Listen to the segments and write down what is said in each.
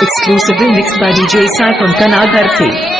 Exclusively mixed by DJ Sai from Kanadharthi.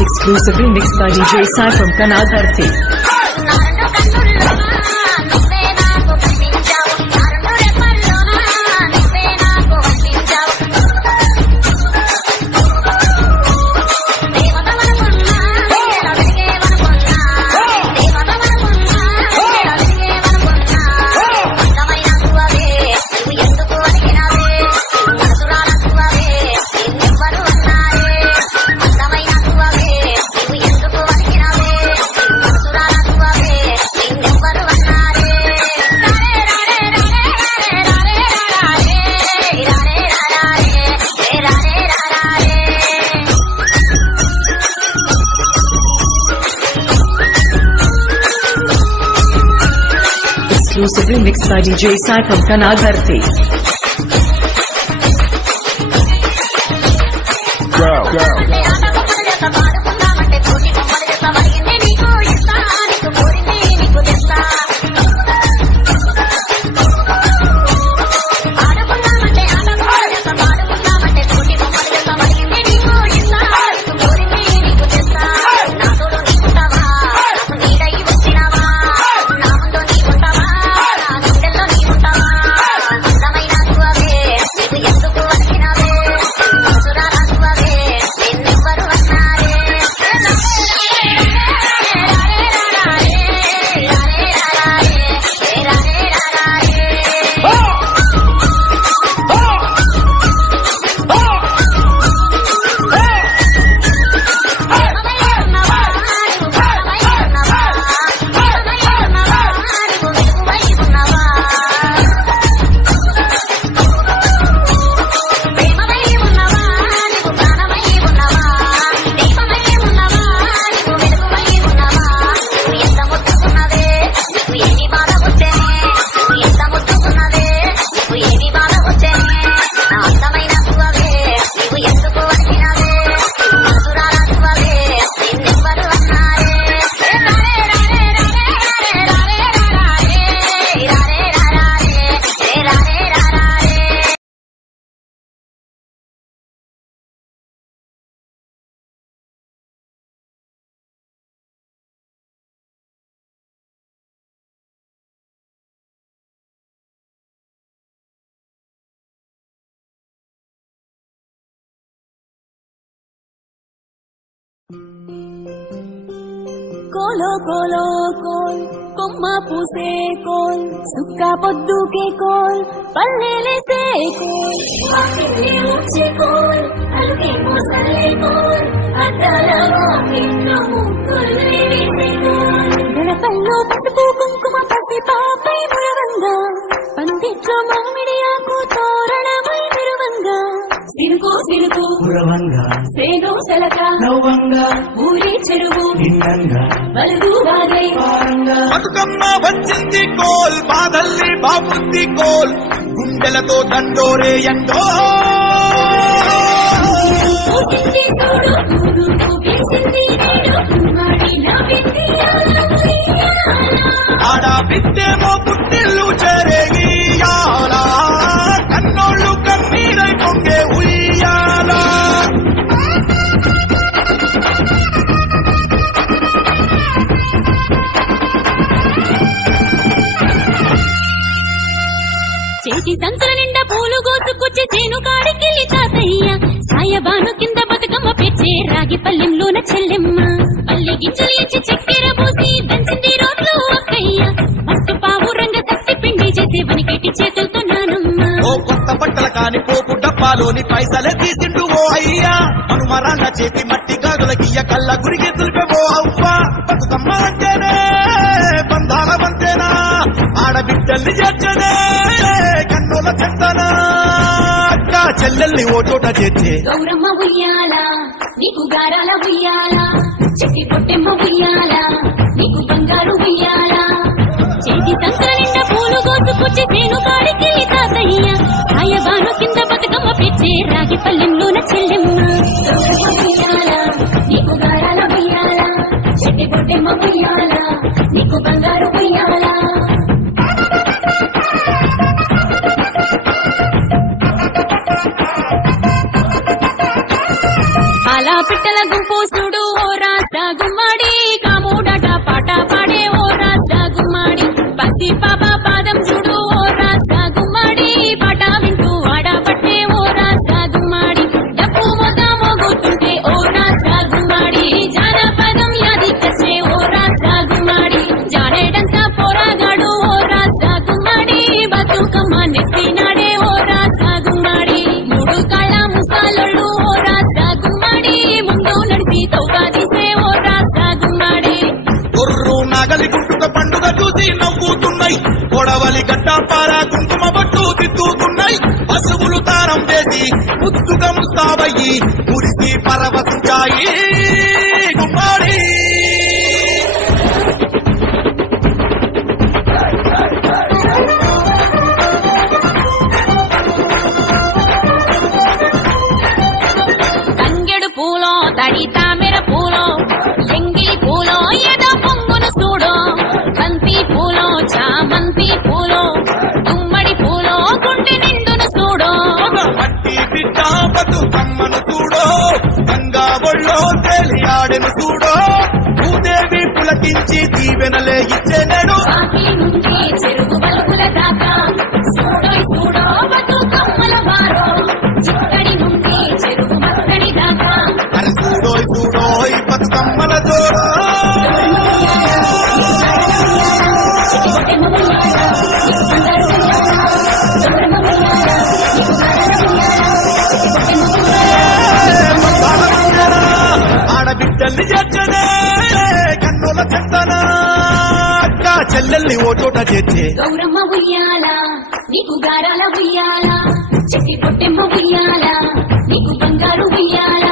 Exclusively mixed by DJ Sai from Kanadharthi. Exclusively mixed by DJ Sai from Kanadharthi. కోలో కోలో కోల్ కొమ్మ పూసే కోల్ సుక్క పొద్దుకే కోల్ పల్లెలేసే కోల్ ఆకిలి ముచ్చే కోల్ అలుకే మోసలే కోల్ అద్దలలో ఇంట్లో ముక్కులు వేసే కోల్ గడపల్లో పసుపు కుంకుమ పసి పాపై మురవంగా పందిట్లో మామిడి ఆకు తోరణమై మెరువంగా సినుకు సినుకు మురవంగా సేను సెలక నవ్వంగా ఊరి చెరువు నిన్నంగా వలుగు వాగై పారంగా బతుకమ్మ వచ్చింది కోల్ బాధల్లి బాబుంది కోల్ గుండెలతో దండోరే ఎండో పూసింది చూడు పూలు పూసింది నేడు గుమ్మడిలో విద్యాల ఆడ బిడ్డేమో పుట్టిల్లు చెరేగియాల కన్నోళ్ళు కన్నీరై పొంగే ఉయ్యాల చేతి సంచుల నిండా పూలు కోసుకొచ్చి చేను కాడికెళ్ళి తాతయ్య సాయబాను కింద బతుకమ్మ పెచ్చే రాగి పల్లెంలోన చెల్లెమ్మ పల్లె గింజలు ఇచ్చి చక్కెర పూసి దంచింది రోడ్లు అక్కయ్య మస్తు పావు రంగ సత్తి పిండి చేసి వనికెట్టి చేతులతో నానమ్మ ఓ కొత్త బట్టల కాని పోపు డబ్బాలోని పైసలే తీసిండు ఓ అయ్యా మనుమరాన్న చేతి మట్టి గాజుల గియ్య కళ్ళ గురిగి తులిపే ఓ అవ్వ బతుకమ్మ అంటేనే బంధాల వంతేనా ఆడబిడ్డల్ని చేర్చనే కన్నుల చెత్తనా అక్క చెల్లెల్ని ఓ చోట చేర్చే గౌరమ్మ ఉయ్యాల నీకు గారాల ఉయ్యాల చెట్టి పొట్టెమ్మ ఉయ్యాల నీకు బంగారు ఉయ్యాల చేతి సంచుల నిండా పూలు కోసుకొచ్చి చేను కాడికెళ్ళి తాతయ్య సాయబాను కింద బతుకమ్మ పెచ్చే రాగి పల్లెంలోన చెల్లెమ్మ గౌరమ్మ ఉయ్యాల నీకు గారాల ఉయ్యాల చెట్టి పొట్టెమ్మ ఉయ్యాల నీకు బంగారు ఉయ్యాల అలా పిట్టల గుంపు చూడు ఓ రాజా గుమ్మడి కాముడట పాట పాడే ఓ రాజా గుమ్మడి పసి పాప పాదం చూడు ఓ రాజా గుమ్మడి పాట వింటూ ఆడబట్టే ఓ రాజా గుమ్మడి డప్పు మొద మోగుతుంటే ఓ రాజా గుమ్మడి జానపదం యాదికొచ్చే ఓ రాజా గుమ్మడి జానేడంతా పోరాగాడు ఓ రాజా గుమ్మడి బతుకమ్మ నెత్తినాడే ఓ రాజా గుమ్మడి మూడు కాళ్ళ ముసాలొళ్ళు ఓ రాజా గుమ్మడి ముందు నడిచి తౌగాదిసే ఓ రాజా గుమ్మడి గుర్రు నాగలి గుంటుక పండుగ చూసి నవ్వుతున్నాయి కొడవలి గడ్డపార కుంకుమ బట్టు తిట్టుతున్నాయి పశువులు తారం చేసి ముద్దుగా ముస్తాబయ్యి మురిసి పరవశించాయి గుమ్మడి తంగెడు పూలో తడి తామెర పూలో ఎంగిలి పూలో ఏదో పొంగును చూడో బంతి పూలో చామంతి పూలో గుమ్మడి పూలో గుండె నిండును చూడో మట్టి బిడ్డ బతుకమ్మను చూడో గంగా ఒళ్ళో తేలియాడెను చూడో భూదేవి పులకించి దీవెనలే ఇచ్చెనెడు బాకి నుండి చెరువు బలుగుల దాకా చూడోయ్ చూడో బతుకమ్మల వారో చిక్కడి నుండి చెరువు మక్కడి దాకా అరే చూడోయ్ చూడోయ్ బతుకమ్మల జోడో ఆడబిడ్డల్ని చేర్చనే కన్నుల చెత్తనా అక్క చెల్లెల్ని ఓ చోట చేర్చే గౌరమ్మ ఉయ్యాల నీకు గారాల ఉయ్యాల చెట్టి పొట్టెమ్మ ఉయ్యాల నీకు బంగారు ఉయ్యాల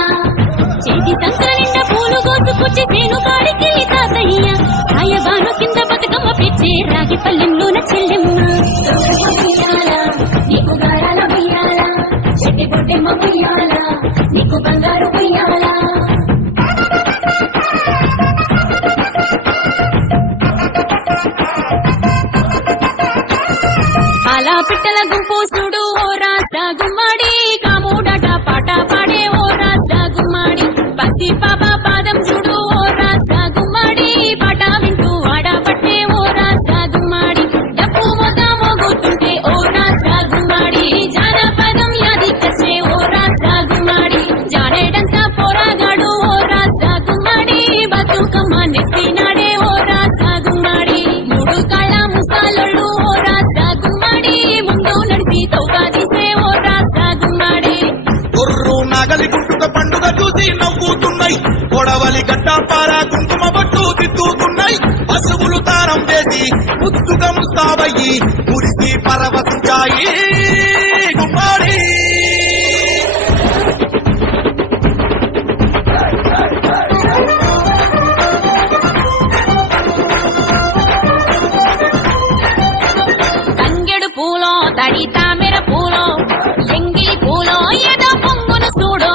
చేతి సంచుల నిండా పూలు కోసుకొచ్చి చేను కాడికెళ్ళి తాతయ్య సాయబాను కింద బతుకమ్మ పెచ్చే రాగి పల్లెంలోన చెల్లెమ్మ గౌరమ్మ ఉయ్యాల నీకు గారాల ఉయ్యాల చెట్టి పొట్టెమ్మ ఉయ్యాల నీకు బంగారు ఉయ్యాల అలా పిట్టల గుంపు చూడు ఓ రాజా గుమ్మడి కాముడట పాట పాడే ఓ రాజా గుమ్మడి పసి పాప పాదం చూడు ఓ రాజా గుమ్మడి పాట వింటూ ఆడబట్టే ఓ రాజా గుమ్మడి డప్పు మొద మోగుతుంటే ఓ రాజా గుమ్మడి జానపదం యాదికొచ్చే ఓ రాజా గుమ్మడి జానేడంతా పోరాగాడు ఓ రాజా గుమ్మడి బతుకమ్మ నెత్తినాడే ఓ రాజా గుమ్మడి మూడు కాళ్ళ ముసాలొళ్ళు ఓ రాజా గుమ్మడి ముందు నడిచి తౌగాదిసే ఓ రాజా గుమ్మడి గుర్రు నాగలి గుంటుక పండుగ చూసి నవ్వుతున్నాయి కొడవలి గడ్డపార కుంకుమ బట్టు తిట్టుతున్నాయి పశువులు తారం చేసి ముద్దుగా ముస్తాబయ్యి మురిసి పరవశించాయి గుమ్మడి తంగెడు పూలో తడి తామెర పూలో ఎంగిలి పూలో ఏదో పొంగును చూడో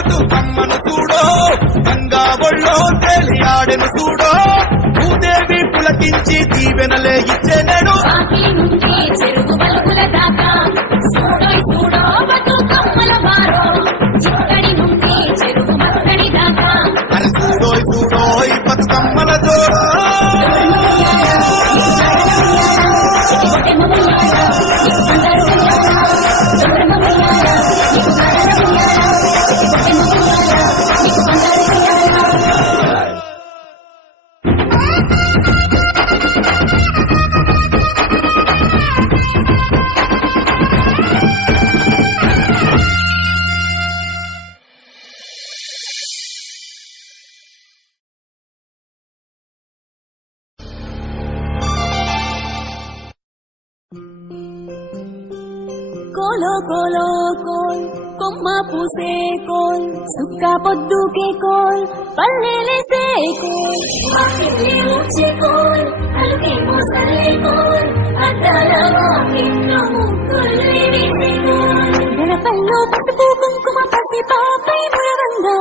బతుకమ్మను చూడో గంగా ఒళ్ళో తేలియాడెను చూడో భూదేవి పులకించి దీవెనలే ఇచ్చేనేడు చెరువు బలుగుల దాకా చూడోయ్ చూడో బతుకమ్మల వారో చూడడి నుండి చెరువు మత్తడి దాకా అరే చూడోయ్ చూడోయ్ బతుకమ్మల జోడో కోలో కోలో కోల్ కొమ్మ పూసే కోల్ సుక్క పొద్దుకే కోల్ పల్లెలేసే కోల్ వాకిలి ఊడ్చే కోల్ అలుకే మోసలే కోల్ అద్దాల వాకిట్లో ముగ్గులే వేసే కోల్ గడపల్లో పసుపు కుంకుమ పసి పాపై మురవంగా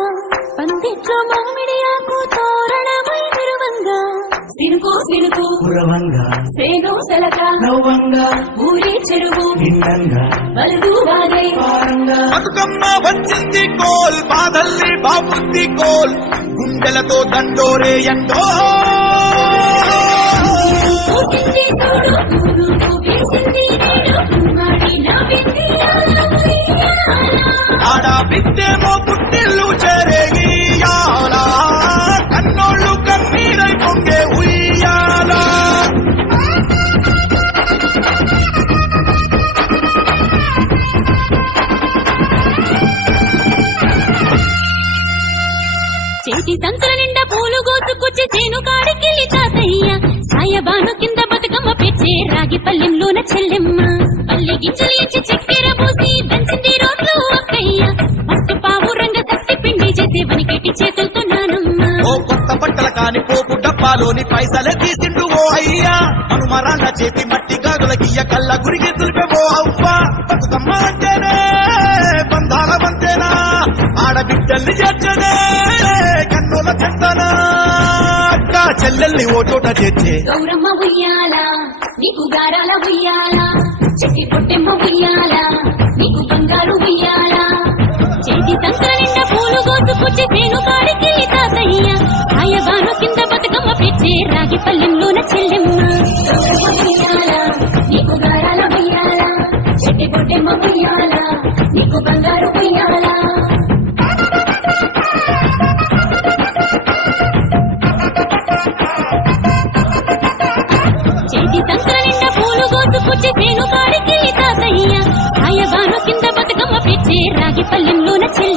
పందిట్లో మామిడి ఆకు తోరణమై నిరువంగా సినుకు సినుకు కురవంగా సేను సెలక నవ్వంగా ఊరి చెరువు భిన్నంగా బలుగు వాగే పారంగా బతుకమ్మ వచ్చింది కోల్ బాధల్ని బాబుంది కోల్ గుండెలతో దండోరే ఎండో పూసింది చూడు పూలు వేసింది నీడు మాడి నవ్వింది ఆడ బిడ్డేమో పుట్టిల్లు చెరేగియాలా కన్నోళ్ళు కన్నీరై పొంగే ఉయ్యాలా చేతి సంచుల నిండా పూలు గోసుకొచ్చి సేను కాడికెళ్ళి తాతయ్య సాయబాను కింద బతుకమ్మ పెచ్చే రాగి పల్లెంలోన చెల్లెమ్మ పల్లె గింజలించి చక్కెర పోసి దంచింది రోడ్లు అక్కయ్య మస్తు పావు రంగ సత్తి పిండి చేసి వనికెట్టి చేతులతో నానమ్మ ఓ కొత్త బట్టల కాని పోపు డబ్బాలోని పైసలే తీసిండు ఓ అయ్యా మనుమరాన్న చేతి మట్టి గాజులకియ్య కళ్ళ గురికి తులిపే ఓ అవ్వ బతుకమ్మ అంటేనే బంధాల వంతేనా ఆడబిడ్డల్ని చేర్చనే కన్నుల చెత్తనా అక్క చెల్లెల్ని ఓ చోట చేర్చే గౌరమ్మ ఉయ్యాల నీకు గారాల ఉయ్యాల చెట్టి పొట్టెమ్మ ఉయ్యాల నీకు బంగారు ఉయ్యాల చేతి సంచుల నిండా పూలు గోసుకొచ్చి సేను కాడికెళ్ళి తాతయ్య సాయబాను కింద బతుకమ్మ పెచ్చే రాగి పల్లెంలోన చెల్లెమ్మ ఉయ్యాల నీకు గారాల ఉయ్యాల చెట్టి పొట్టెమ్మ ఉయ్యాల నీకు బంగారు ఉయ్యాల చేతి సంచుల నిండా పూలు గోసుకొచ్చి సేను కాడికెళ్ళి తాతయ్య సాయబాను కింద బతుకమ్మ పెచ్చే రాగి పల్లెంలోన చెల్లెమ్మ